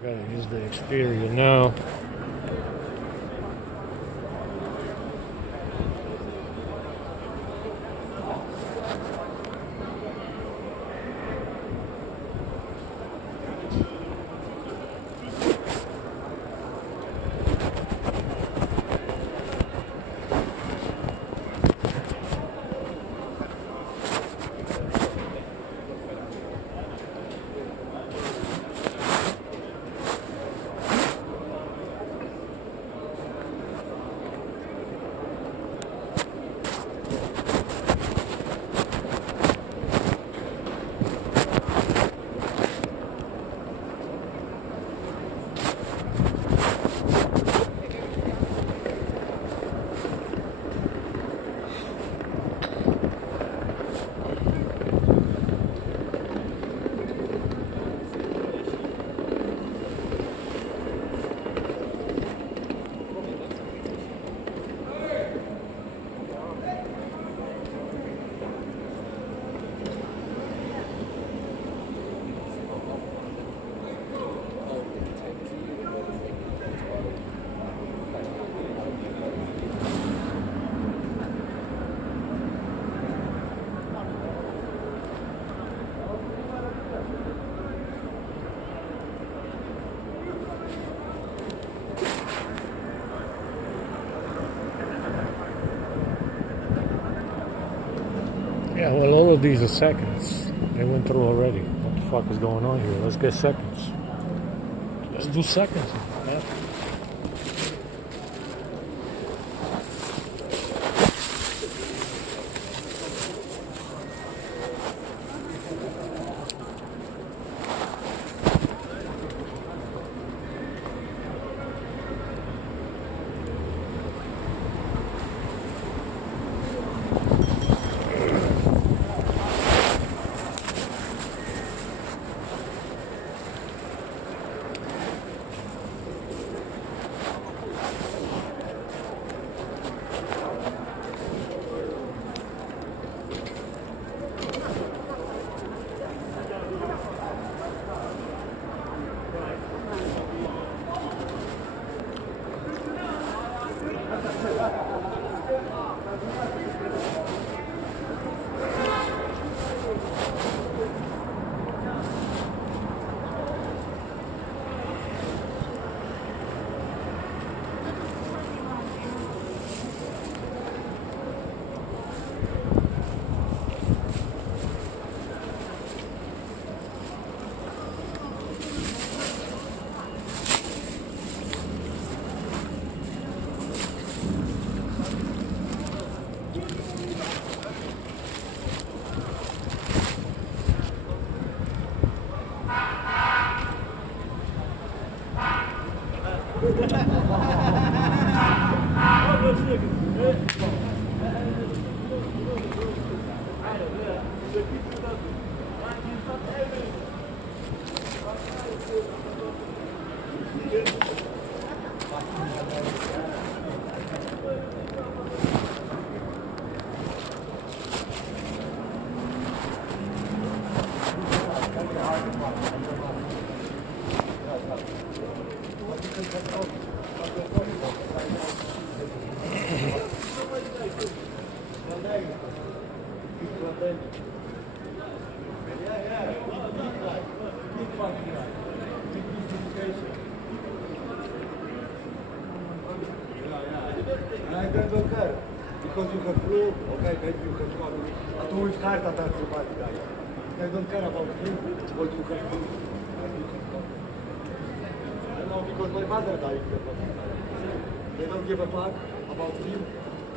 Gotta use the Xperia now. Yeah, well, all of these are seconds. They went through already. What the fuck is going on here? Let's get seconds. Let's do seconds. Man. Because you have flu, okay, maybe you have flu. But with heart attack, somebody dies. They don't care about you, what you have flu. I know, because my mother died. They don't give a fuck about him,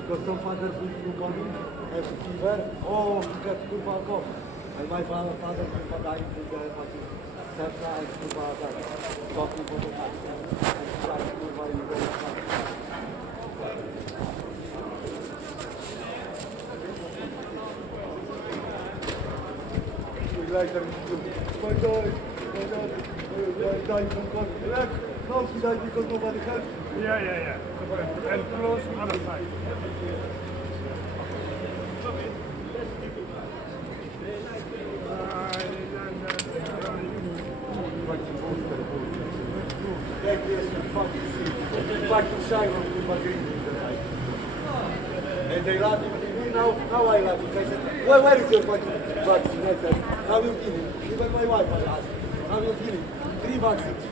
because some fathers with flu coming, have fever, oh, he has flu cough. And my father died with the fucking septa and flu attack. Talking for the heart. And trying to survive in the heart. Like them to my God, dying from God. No, he died because nobody helped. Yeah. And close other side. Take this fucking seat. Fucking shine on the green. And they laugh at me now I laugh. I said, where is your fucking vaccine? I said, how you feeling? Even my wife I asked, how you feeling? 3 vaccines.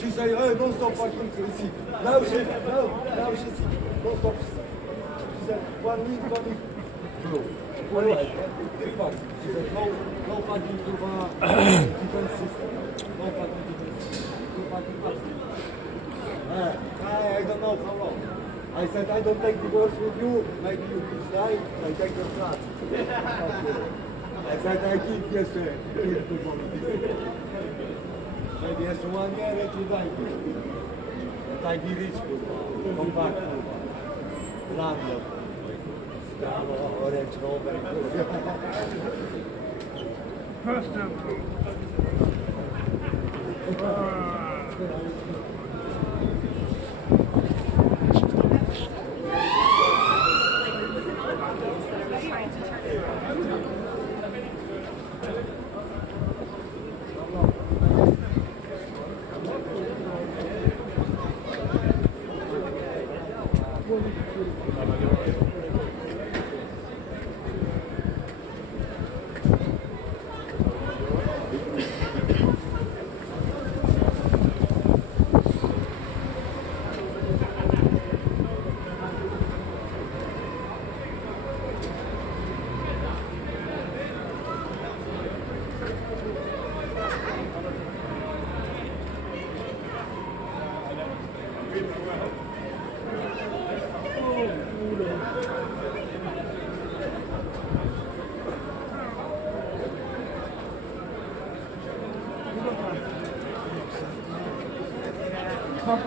She said, hey, don't stop fucking see. Now she see. Don't stop. She said, 1 week. No. 1 week. 3 vaccines. She said, no fucking defense system. No fucking defense system. No fucking vaccine. I don't know how long. I said, I don't take divorce with you, maybe you bitch die, I take your flat. I said, I keep yes, maybe jeszcze 1 year, let you die. But I be rich, come back, landlord. Orange Rover. First of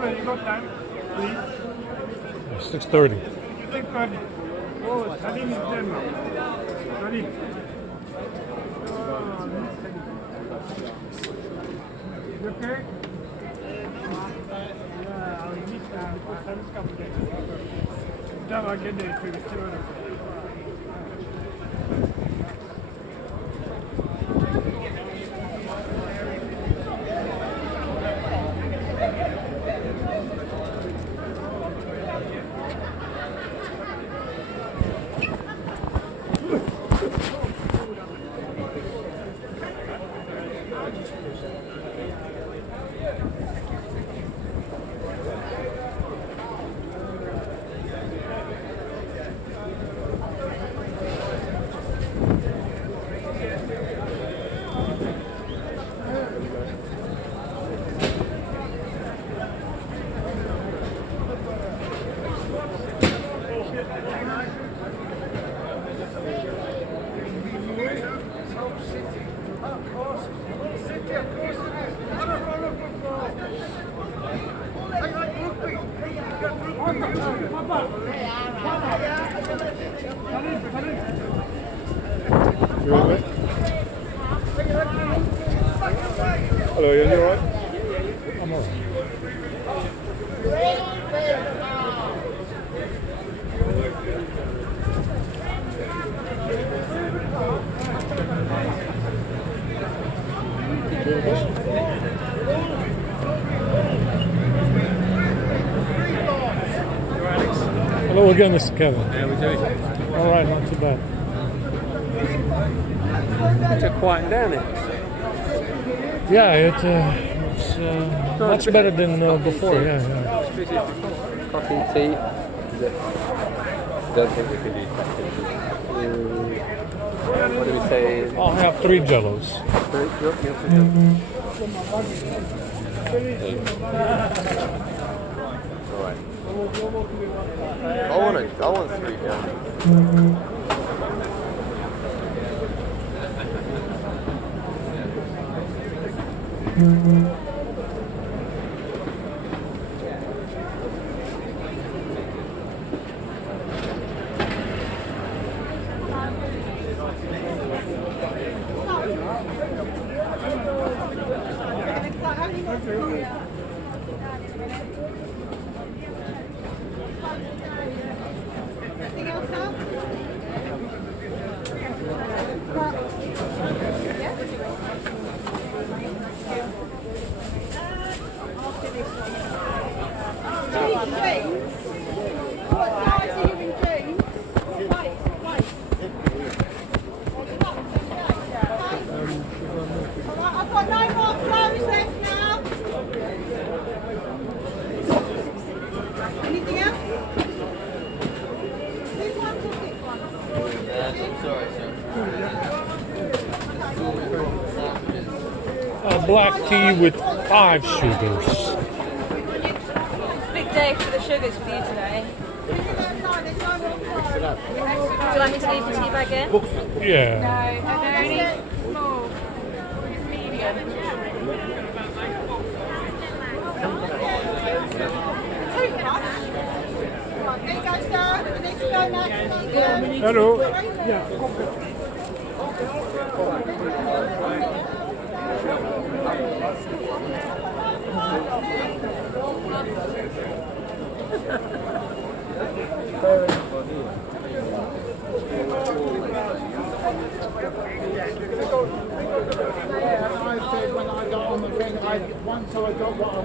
you got time, please? 6:30. 6:30. Oh, studying is there now. Study. You okay? Yeah, I'll meet because service company. Then I'll get there to 7 o'clock. You alright? Hello, are you alright? I'm alright. Hello again, Mr. Kevin. How we doing? Alright, not too bad. To quieten down it. Yeah, it's much better than before. tea. Yeah. It's busy before. Coffee, tea. Don't think we can do coffee. What do we say? I'll have 3 jellos. Alright. I want 3 now. Anything else up? Yeah. got no more clothes left now. Anything else? This one's a thick one. Sorry, sir. A black tea with 5 sugars. Big day for the sugars for you today. There's no more clothes. Would you like me to leave the tea bag in? Yeah. No, they're only small. Medium. Toothbrush. Right, there you go, sir. The next go now. Hello. I said when I got on the thing, once I got what I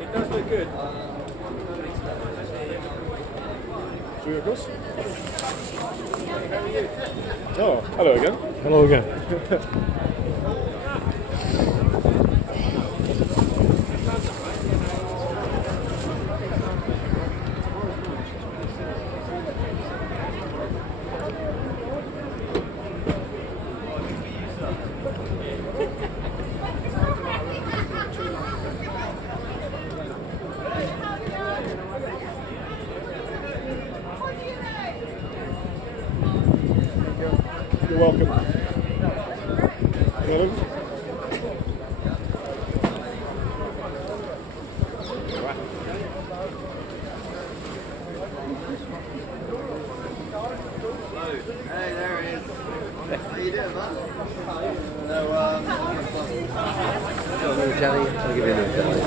It does look good. Oh, hello again. Hello again. You're welcome. Hello. Hey, there he is. How you doing, man? So, No jelly. I'll give you no jelly.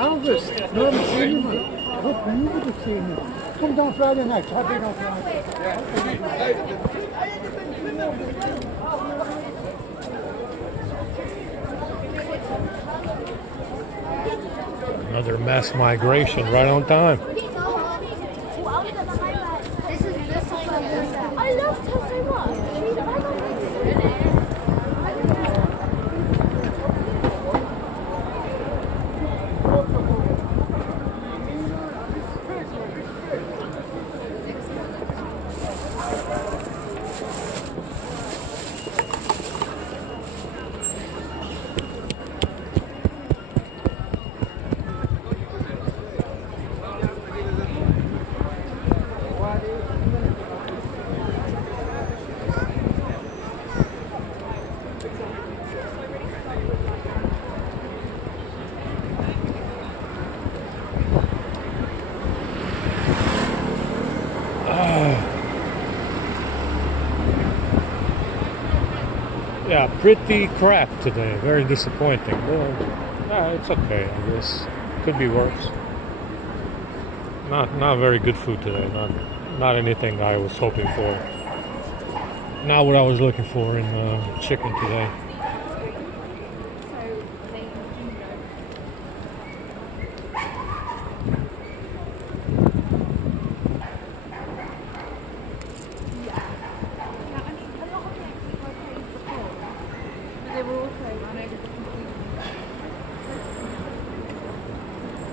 Elvis, no one's seen you, mate. I hope you would have seen me. Come down Friday night. I'll be down Friday. Another mass migration right on time. This is this one. I loved her so much. Yeah, pretty crap today. Very disappointing. Well, it's okay, I guess. Could be worse. Not very good food today. Not anything I was hoping for. Not what I was looking for in chicken today.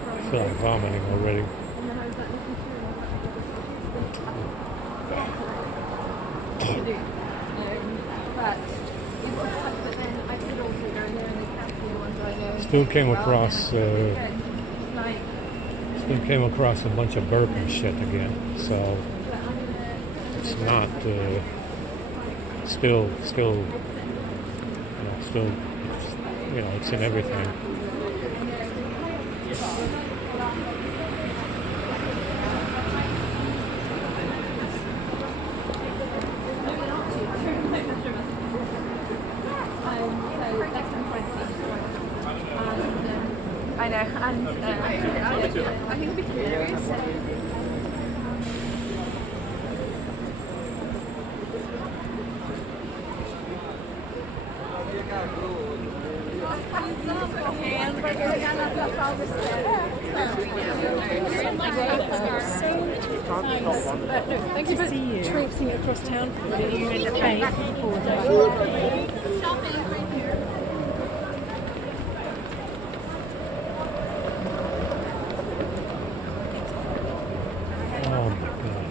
I feel like vomiting already. Still came across a bunch of burping shit again, so it's not still it's in everything. I know, and I think it'd be curious. Thank you for traipsing across town for me. You in the Oh my god.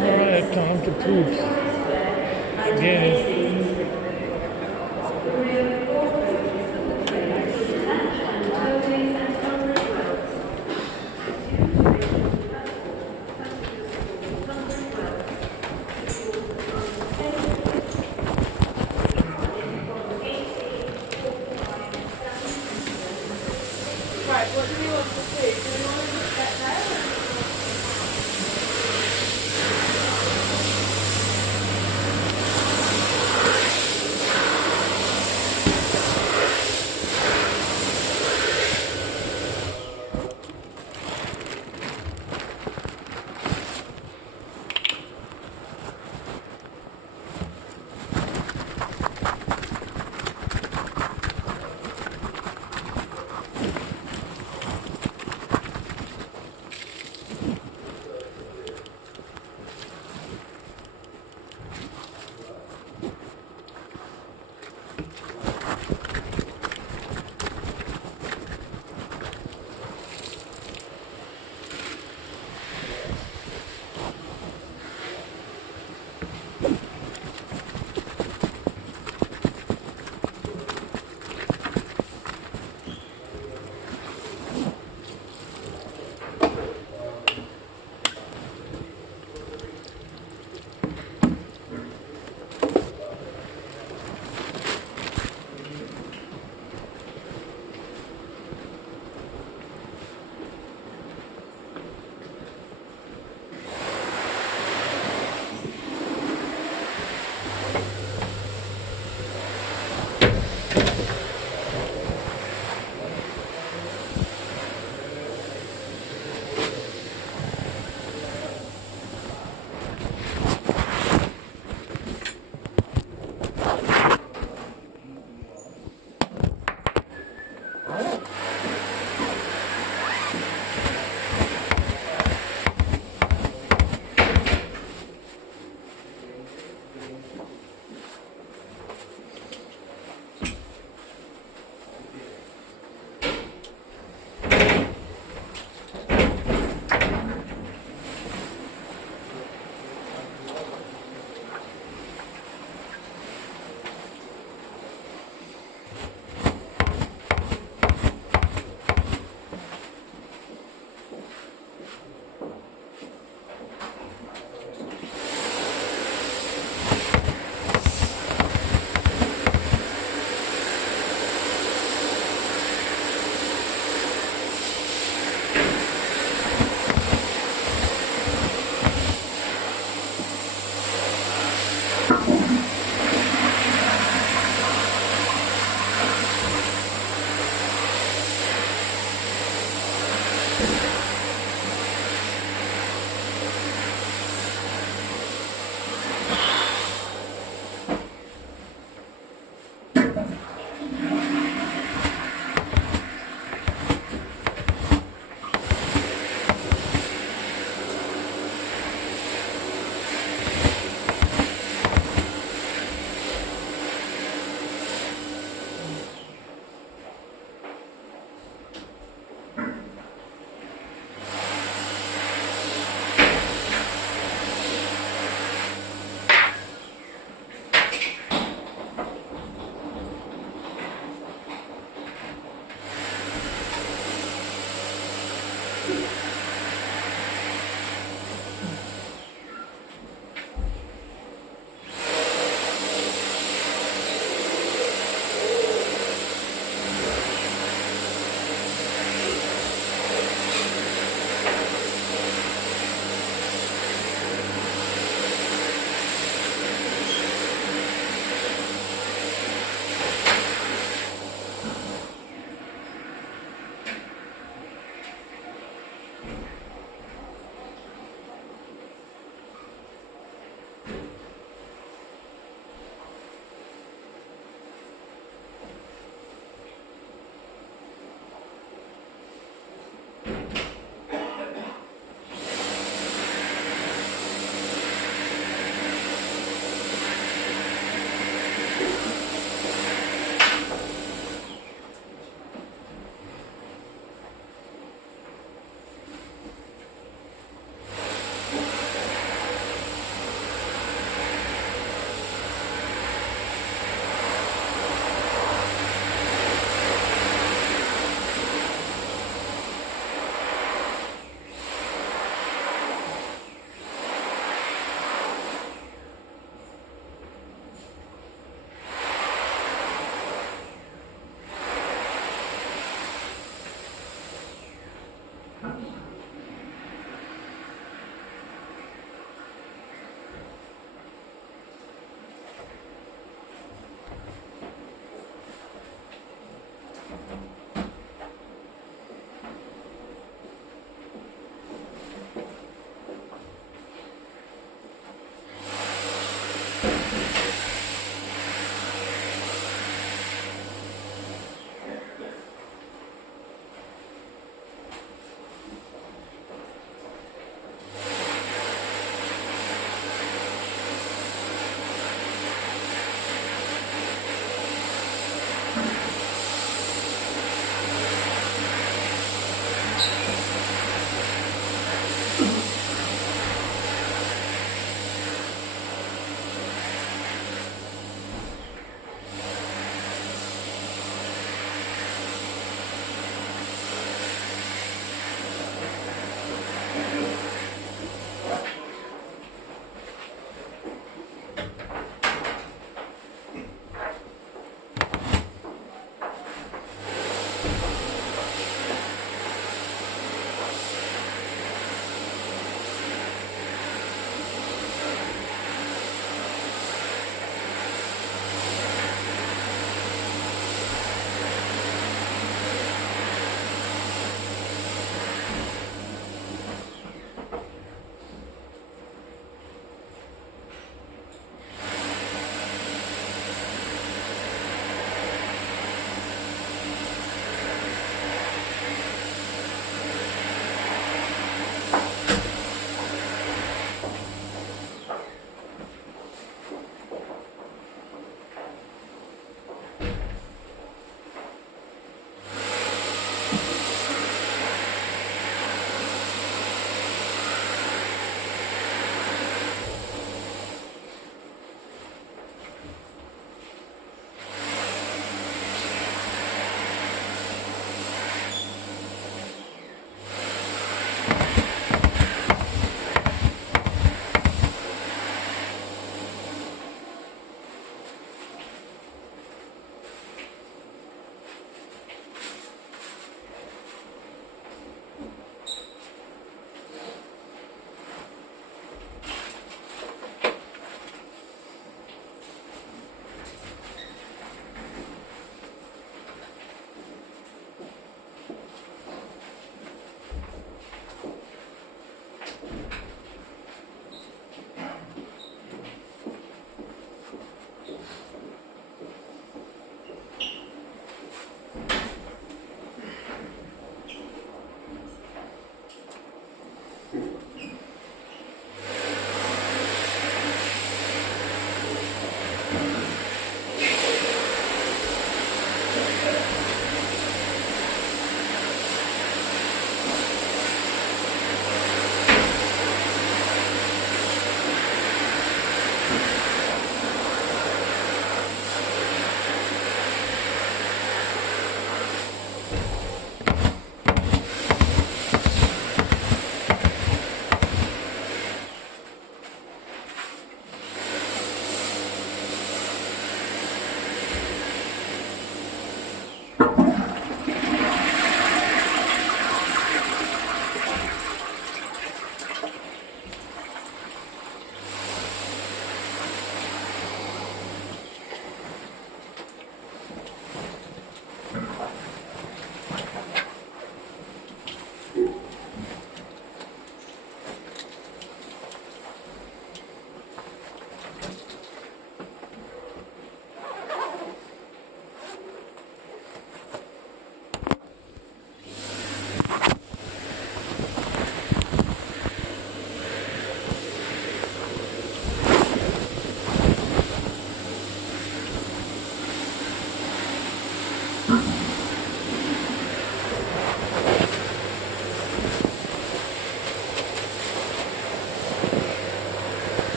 Alright, time to poop. Again. Right, what do we want to do? Do we want to get there?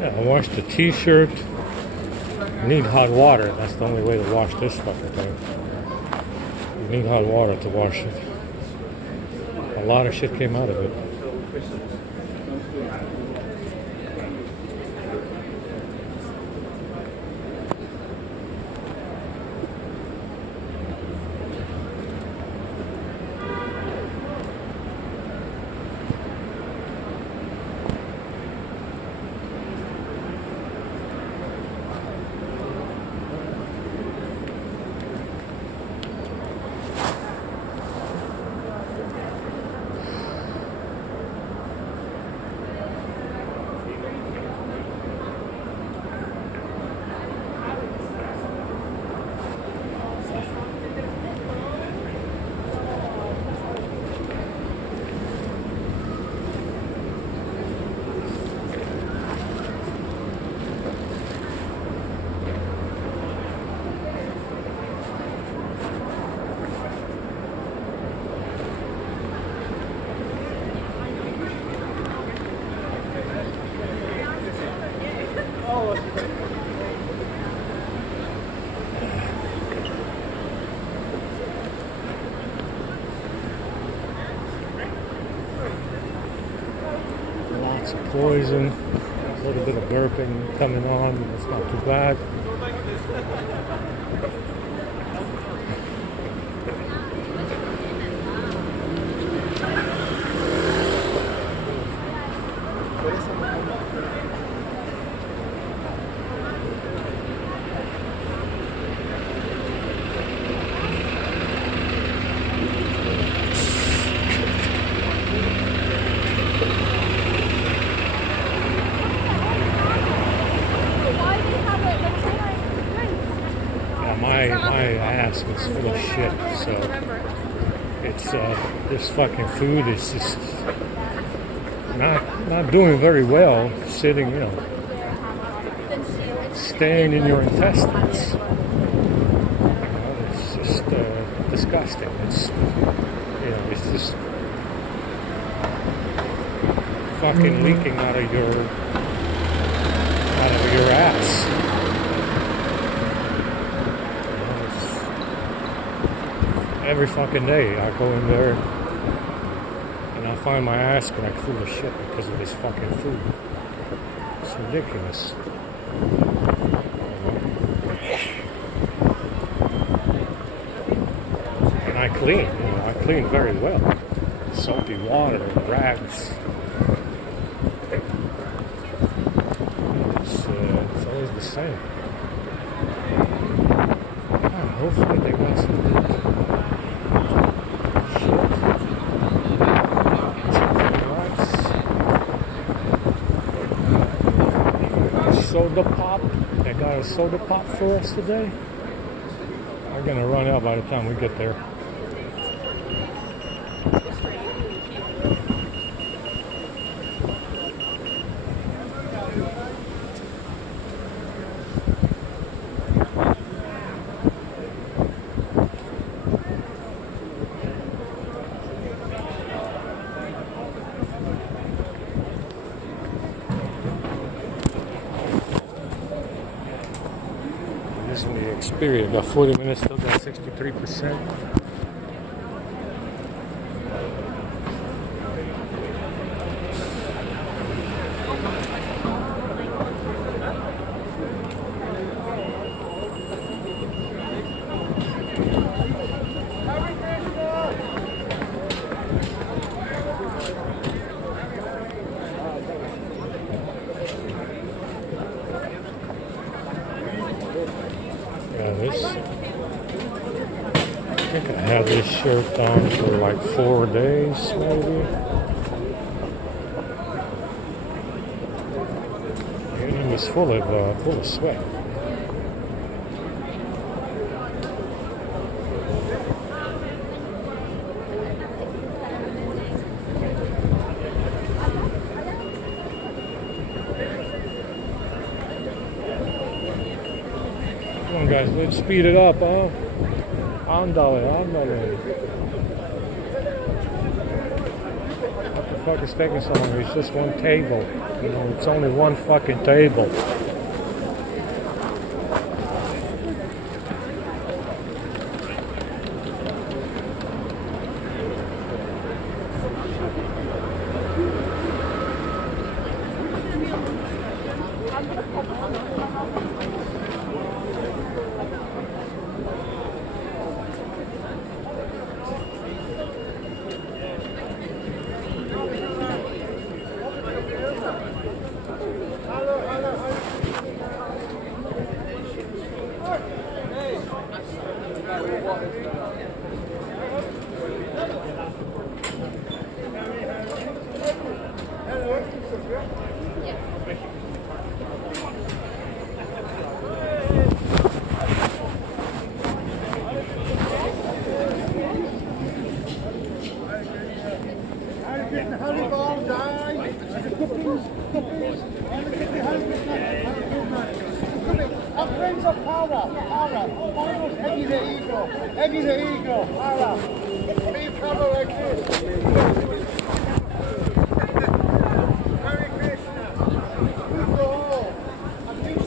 Yeah, I washed the t-shirt. Need hot water. That's the only way to wash this fucking thing. You need hot water to wash it. A lot of shit came out of it. It's a poison. A little bit of burping coming on. It's not too bad. My ass was full of shit, so it's this fucking food is just not doing very well. Sitting, staying in your intestines. It's just disgusting. It's it's just fucking leaking out of your ass. Every fucking day I go in there and I find my ass crack full of shit because of this fucking food. It's ridiculous. And I clean, I clean very well. Soapy water, rags. It's always the same. Hopefully they got some good soda pop. They got a soda pop for us today. We're gonna run out by the time we get there. This is the Xperia. Got 40 minutes, still got 63%. I think I had this shirt on for like 4 days, maybe. And it was full of sweat. Come on, guys, let's speed it up, huh? Ándale. What the fuck is taking so long? It's just one table. It's only one fucking table. Eddie the Eagle, Ara. Be cover like this. Merry Krishna. Oh, I think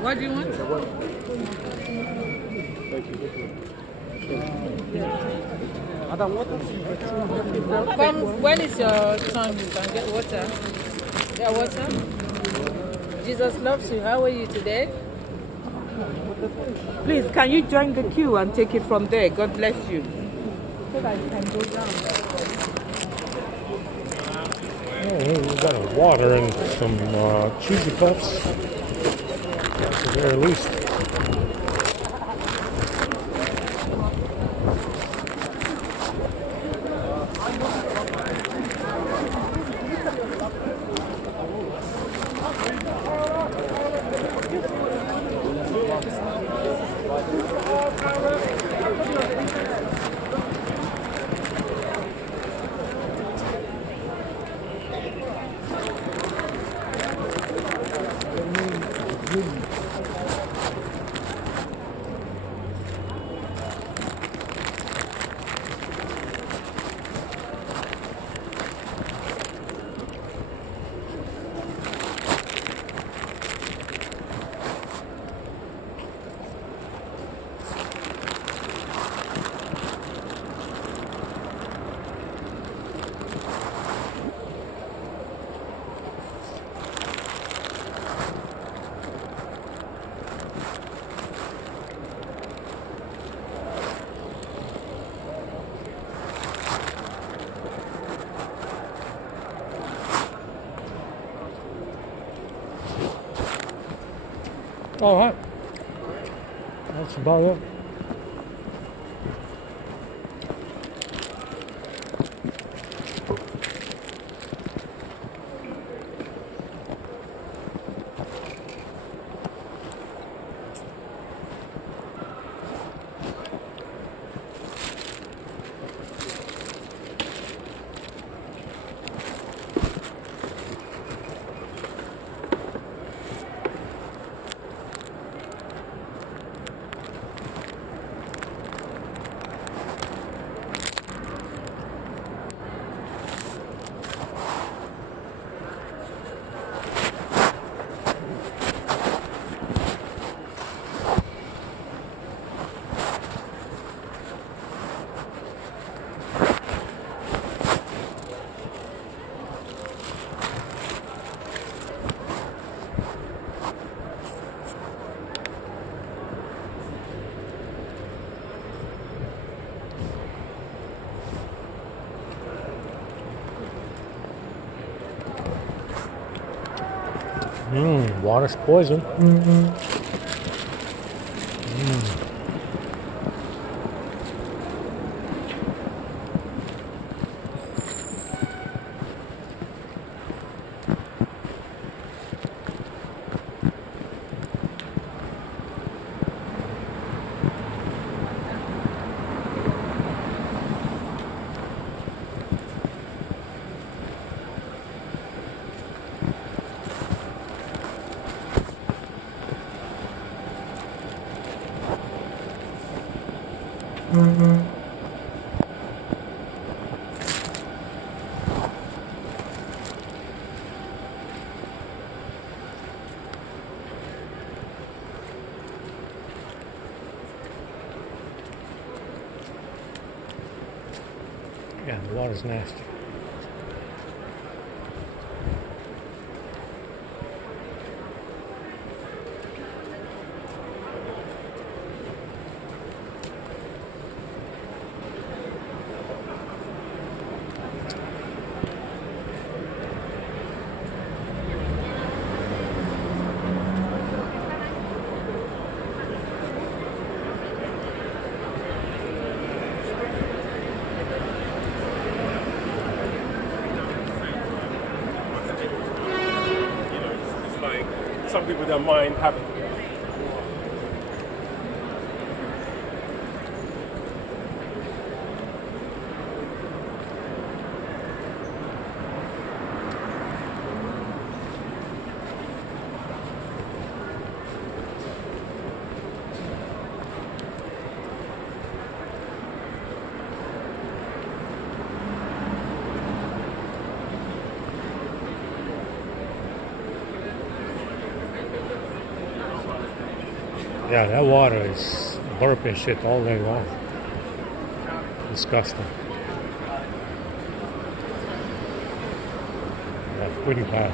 What do you want? Come, when is your time? You can get water. Yeah, water. Jesus loves you. How are you today? Please, can you join the queue and take it from there? God bless you. So that you can go down. Oh, we got water and some cheesy puffs. At the very least. All right. That's about it. Water's poison. Yeah, the water's nasty. It's like some people don't mind having. Yeah, that water is burping shit all day long. Disgusting. Yeah, pretty bad.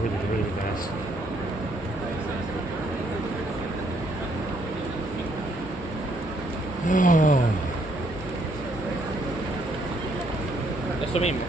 Really nasty. Eso mismo.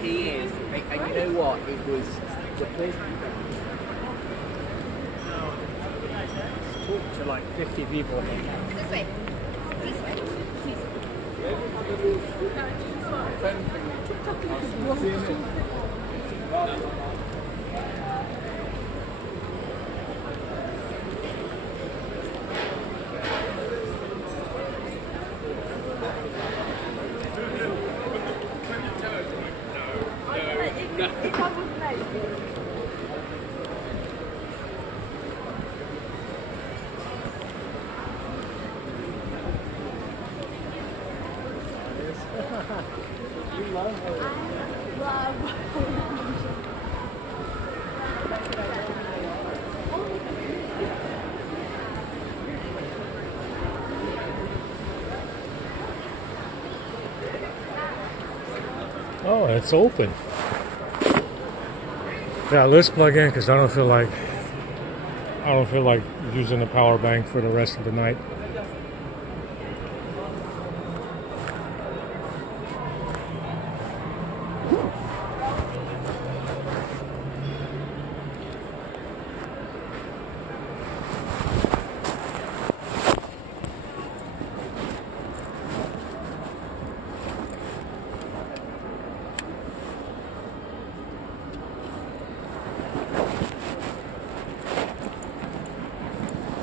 He is, and you know what? It was the place. Talk to like 50 people. This way. This way. Oh, it's open. Yeah, let's plug in because I don't feel like using the power bank for the rest of the night.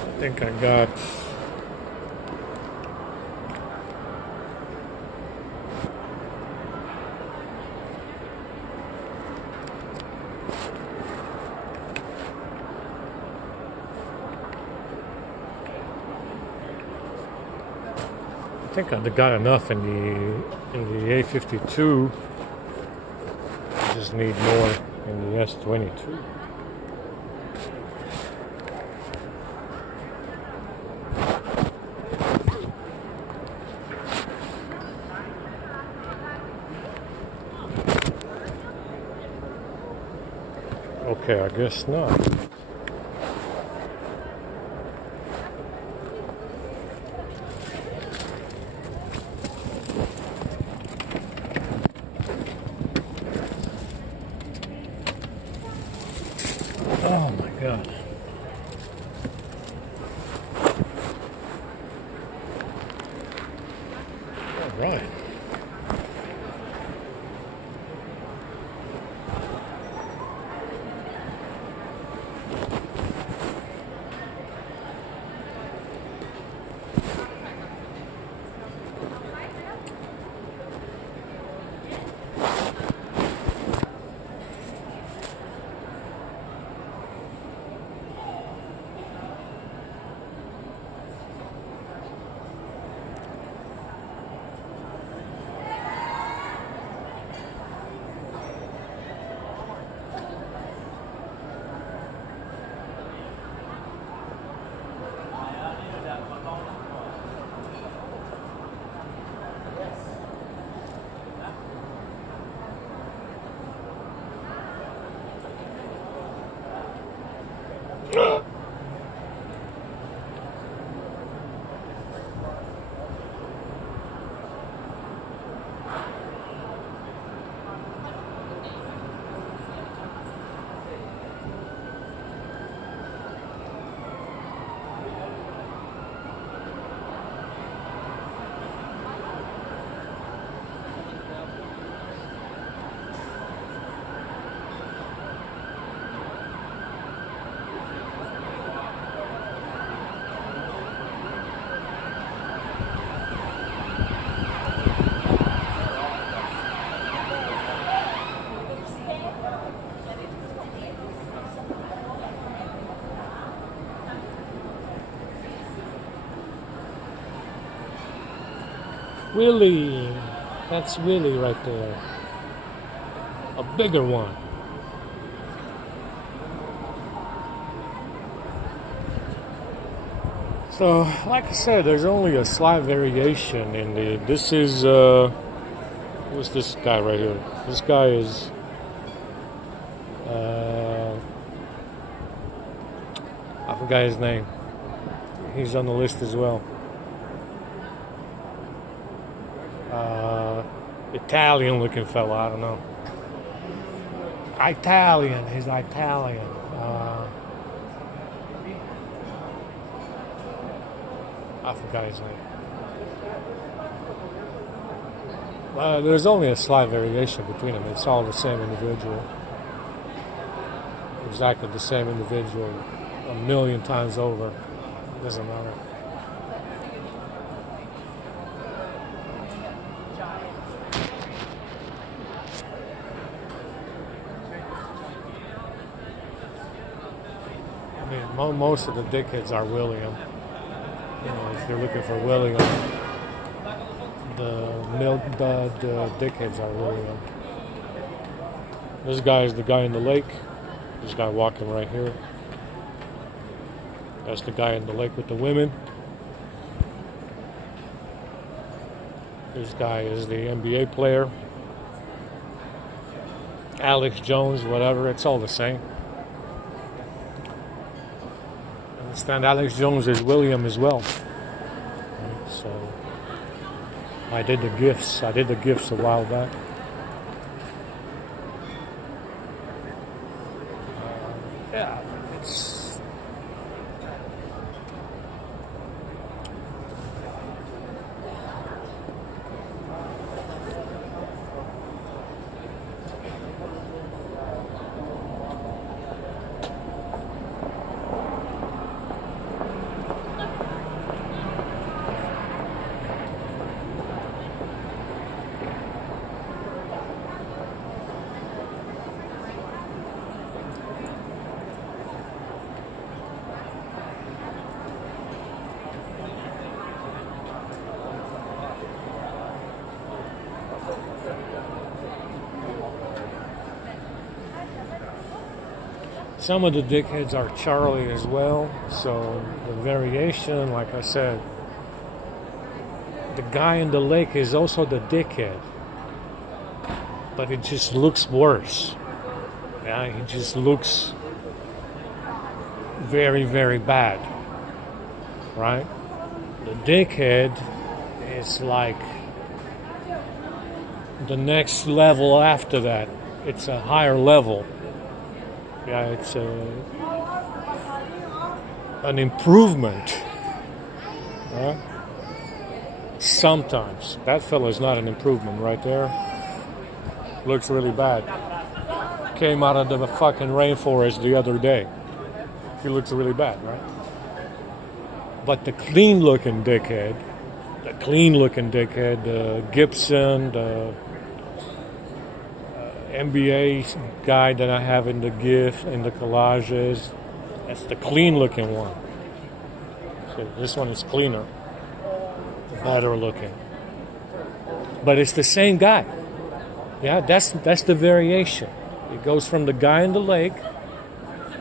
I think I got think I got enough in the A52. I just need more in the S22. Okay, I guess not. Oh my God. All right. Willie, that's Willie right there. A bigger one. So, like I said, there's only a slight variation in the. This is what's this guy right here? This guy is I forgot his name. He's on the list as well. Italian looking fella, I don't know. Italian, he's Italian. I forgot his name. There's only a slight variation between them. It's all the same individual. Exactly the same individual a million times over. Doesn't matter. Most of the dickheads are William. You know, if you're looking for William, the milk dud dickheads are William. This guy is the guy in the lake. This guy walking right here. That's the guy in the lake with the women. This guy is the NBA player. Alex Jones, whatever, it's all the same. Understand Alex Jones is William as well. So I did the gifts. I did the gifts a while back. Yeah, it's. Some of the dickheads are Charlie as well. So the variation, like I said, the guy in the lake is also the dickhead, but it just looks worse. Yeah, he just looks very, very bad, right? The dickhead is like the next level after that. It's a higher level. Yeah, it's an improvement. Sometimes. That fellow's not an improvement right there. Looks really bad. Came out of the fucking rainforest the other day. He looks really bad, right? But the clean-looking dickhead, the Gibson, the NBA guy that I have in the GIF, in the collages, that's the clean-looking one. So this one is cleaner, better looking. But it's the same guy. Yeah, that's the variation. It goes from the guy in the lake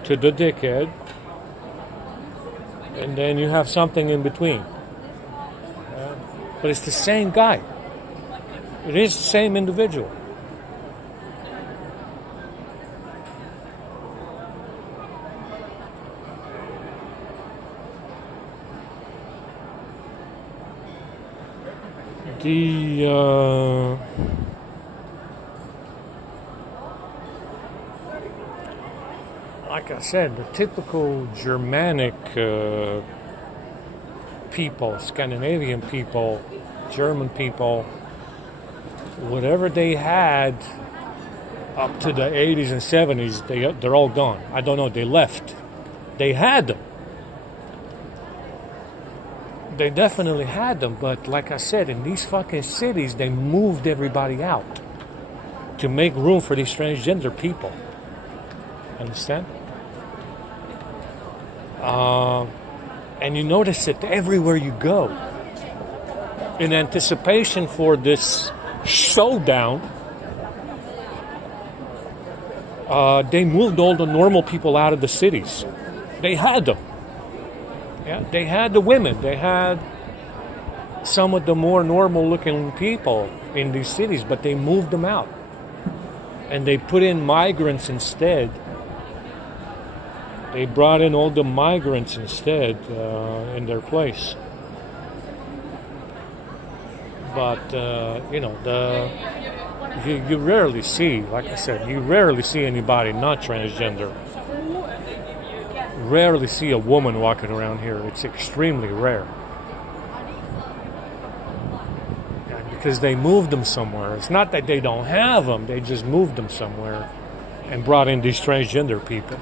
to the dickhead, and then you have something in between. But it's the same guy. It is the same individual. Like I said, the typical Germanic people, Scandinavian people, German people, whatever they had up to the 80s and 70s, they're all gone. I don't know, they left. They had them. They definitely had them, but like I said, in these fucking cities, they moved everybody out to make room for these transgender people. Understand? And you notice it everywhere you go. In anticipation for this showdown, they moved all the normal people out of the cities. They had them. Yeah, they had the women. They had some of the more normal-looking people in these cities, but they moved them out. And they put in migrants instead. They brought in all the migrants instead in their place. But, you rarely see, like I said, you rarely see anybody not transgender. Rarely see a woman walking around here. It's extremely rare. Because they moved them somewhere. It's not that they don't have them, they just moved them somewhere and brought in these transgender people.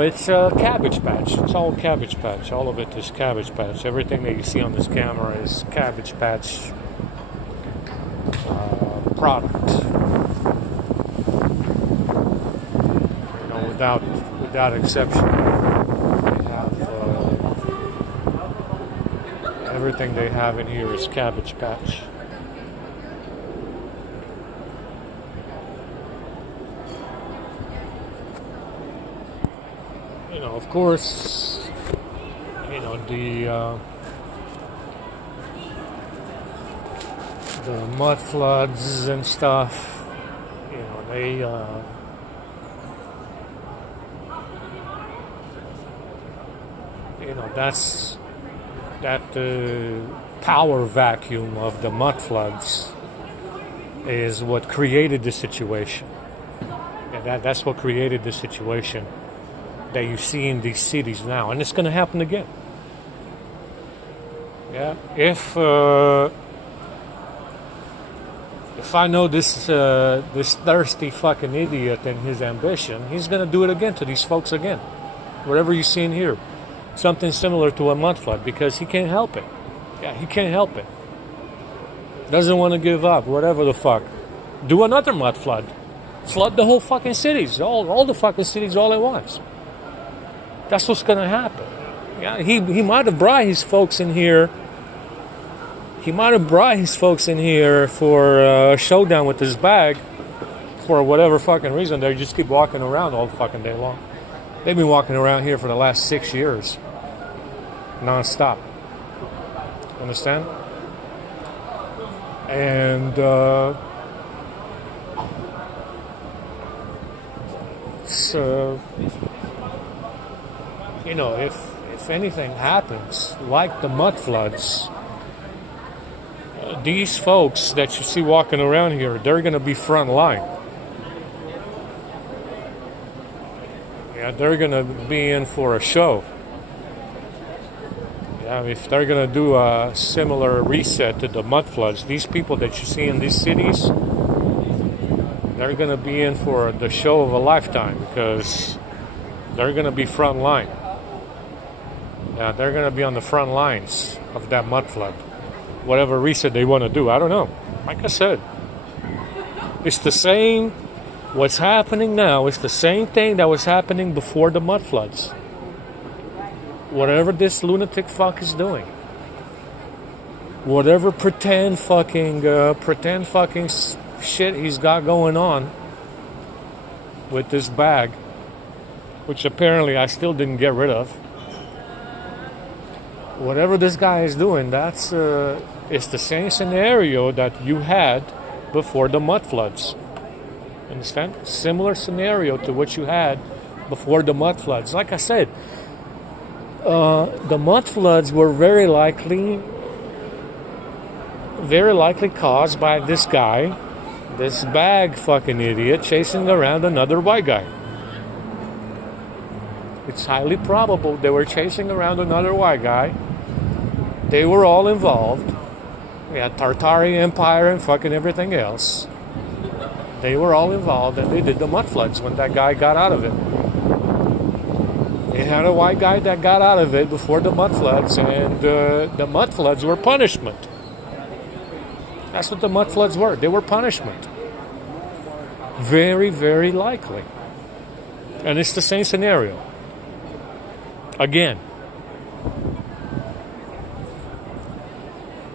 It's a Cabbage Patch. It's all Cabbage Patch. All of it is Cabbage Patch. Everything that you see on this camera is Cabbage Patch product. Without exception. They have everything they have in here is Cabbage Patch. Of course, the mud floods and stuff, they the power vacuum of the mud floods is what created the situation. That's what created the situation that you see in these cities now, and it's going to happen again. Yeah, if I know this thirsty fucking idiot and his ambition, he's going to do it again to these folks again. Whatever you see in here, something similar to a mud flood, because he can't help it. Yeah, he can't help it. Doesn't want to give up. Whatever the fuck, do another mud flood. Flood the whole fucking cities, all the fucking cities, all at once. That's what's going to happen. Yeah, he might have brought his folks in here he might have brought his folks in here for a showdown with this bag for whatever fucking reason. They just keep walking around all fucking day long. They've been walking around here for the last 6 years. Non-stop. Understand? And so, you know, if anything happens, like the mud floods, these folks that you see walking around here, they're going to be front line. Yeah, they're going to be in for a show. Yeah, if they're going to do a similar reset to the mud floods, these people that you see in these cities, they're going to be in for the show of a lifetime because they're going to be front line. Yeah, they're going to be on the front lines of that mud flood. Whatever reset they want to do, I don't know. Like I said, it's the same. What's happening now is the same thing that was happening before the mud floods. Whatever this lunatic fuck is doing, whatever pretend fucking shit he's got going on with this bag, which apparently I still didn't get rid of. Whatever this guy is doing, that's it's the same scenario that you had before the mud floods. Understand? Similar scenario to what you had before the mud floods. Like I said, the mud floods were very likely caused by this guy, this bag fucking idiot, chasing around another white guy. It's highly probable they were chasing around another white guy. They were all involved. We had Tartary Empire and fucking everything else. They were all involved, and they did the mud floods when that guy got out of it. They had a white guy that got out of it before the mud floods, and the mud floods were punishment. That's what the mud floods were. They were punishment. Very, very likely. And it's the same scenario. Again.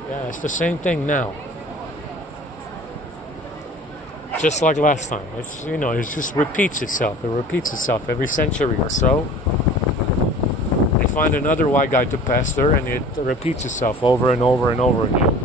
Yeah, it's the same thing now. Just like last time. It's, you know, it just repeats itself. It repeats itself every century or so. They find another white guy to pester, and it repeats itself over and over and over again.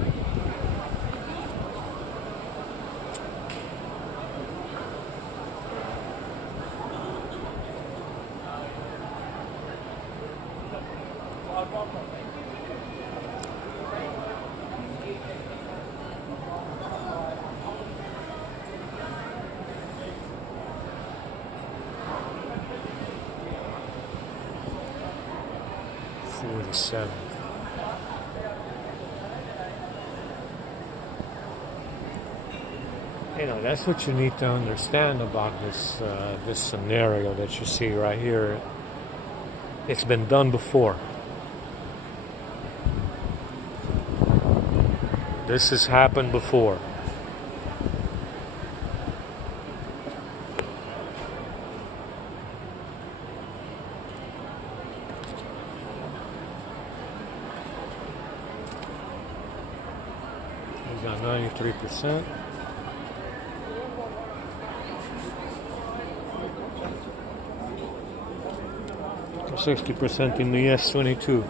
You know, that's what you need to understand about this scenario that you see right here. It's been done before. This has happened before. We got 93%. 60% in the S22.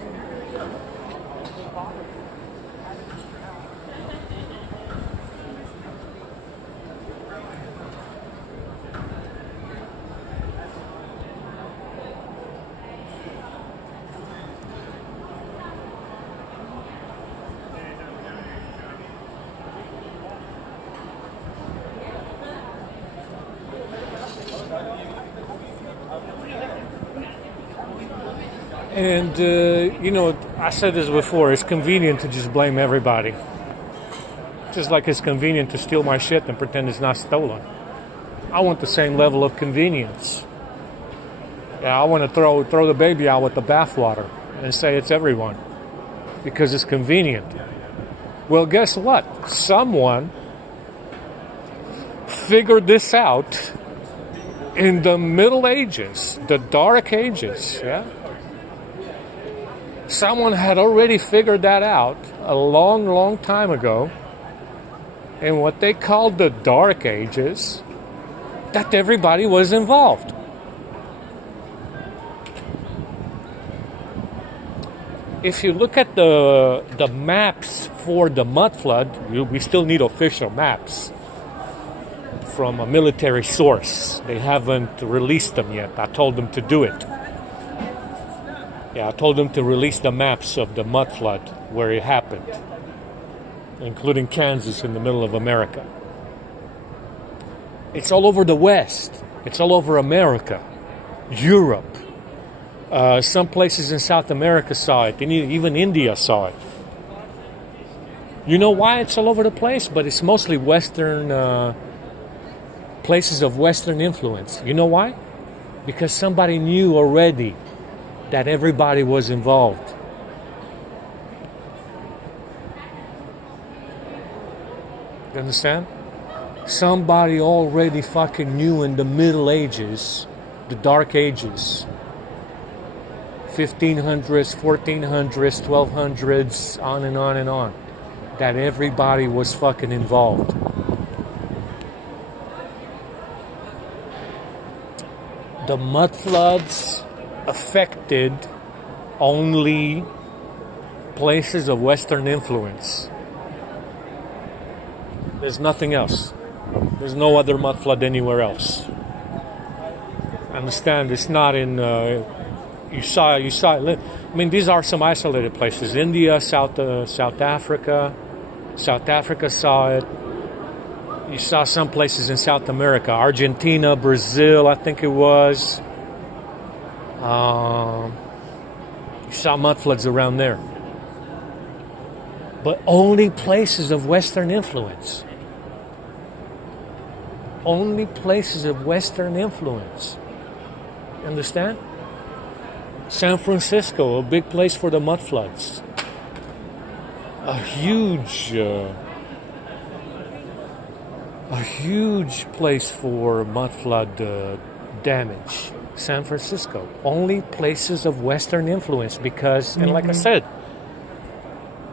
And, you know, I said this before, it's convenient to just blame everybody. Just like it's convenient to steal my shit and pretend it's not stolen. I want the same level of convenience. Yeah, I want to throw the baby out with the bathwater and say it's everyone. Because it's convenient. Well, guess what? Someone figured this out in the Middle Ages, the Dark Ages, yeah? Someone had already figured that out a long, long time ago in what they called the Dark Ages, that everybody was involved. If you look at the maps for the mud flood, we still need official maps from a military source. They haven't released them yet. I told them to do it. Yeah, I told them to release the maps of the mud flood where it happened, including Kansas in the middle of America. It's all over the West. It's all over America, Europe. Some places in South America saw it, and even India saw it. You know why it's all over the place? But it's mostly Western places of Western influence. You know why? Because somebody knew already that everybody was involved. You understand? Somebody already fucking knew in the Middle Ages, the Dark Ages, 1500s, 1400s, 1200s, on and on and on, that everybody was fucking involved. The mud floods affected only places of Western influence. There's nothing else. There's no other mud flood anywhere else. Understand? It's not in. You saw it. I mean, these are some isolated places. India, South Africa. South Africa saw it. You saw some places in South America, Argentina, Brazil, I think it was. You saw mud floods around there. But only places of Western influence. Only places of Western influence. Understand? San Francisco, a big place for the mud floods. A huge place for mud flood damage. San Francisco. Only places of Western influence because, and like I said,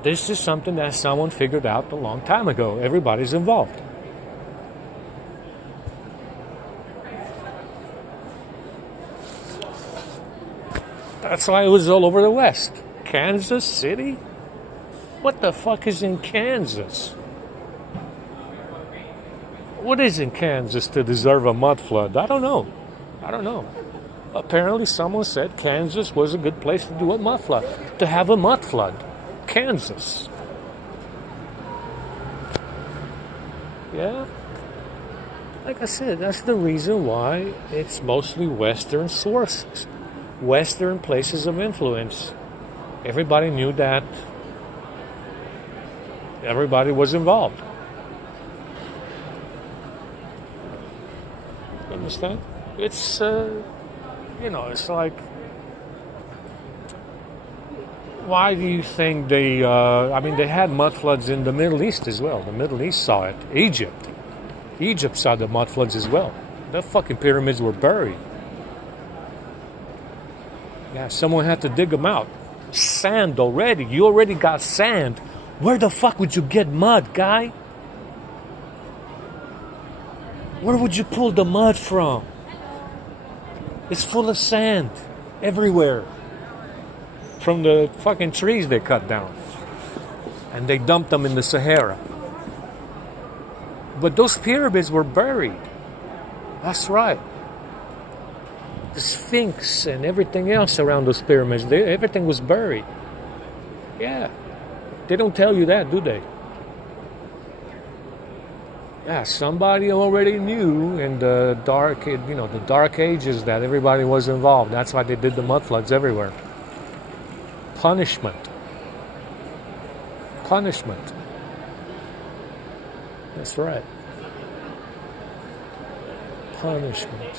this is something that someone figured out a long time ago. Everybody's involved. That's why it was all over the West. Kansas City? What the fuck is in Kansas? What is in Kansas to deserve a mud flood? I don't know. Apparently someone said Kansas was a good place to do a mud flood. To have a mud flood. Kansas. Yeah? Like I said, that's the reason why it's mostly Western sources. Western places of influence. Everybody knew that. Everybody was involved. You understand? It's, it's like, why do you think they had mud floods in the Middle East as well. The Middle East saw it. Egypt saw the mud floods as well. The fucking pyramids were buried. Yeah, someone had to dig them out. Sand already. You already got sand. Where the fuck would you get mud, guy? Where would you pull the mud from? It's full of sand everywhere. From the fucking trees they cut down. And they dumped them in the Sahara. But those pyramids were buried. That's right. The Sphinx and everything else around those pyramids, everything was buried. Yeah. They don't tell you that, do they? Yeah, somebody already knew in the dark ages that everybody was involved. That's why they did the mud floods everywhere. Punishment. That's right. Punishment.